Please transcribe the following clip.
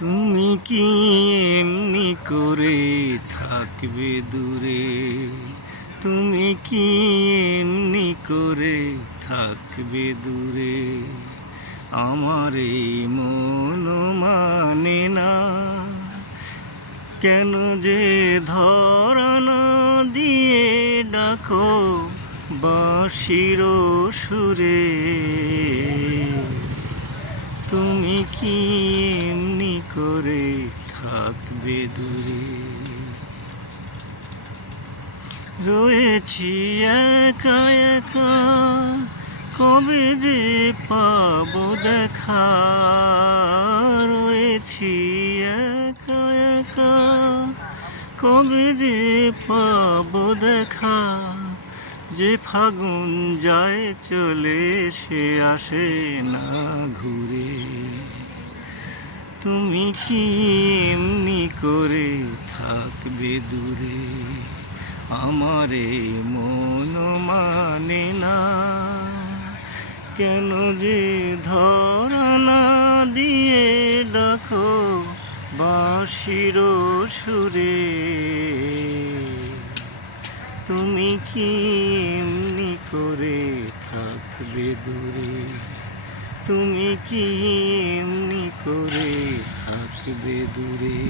তুমি কি এমনি করে থাকবে দূরে? তুমি কি এমনি করে থাকবে দূরে? আমার এই মন মানে না, কেন যে ধরা না দিয়ে ডাকো বাঁশির সুরে? তুমি কি এমনি করে থাকবে দূরে? রয়েছি একা একা, কবে যে পাবো দেখা? রয়েছি একা একা, কবে যে পাবো দেখা? যে ফাগুন যায় চলে, সে আসে না ঘুরে। তুমি কি এমনি করে থাকবে দূরে? আমার এই মন মানে না, কেন যে ধরা না দিয়ে ডাকো বাঁশির সুরে? তুমি কি এমনি করে থাকবে দূরে? তুমি কি এমনি করে থাকবে দূরে?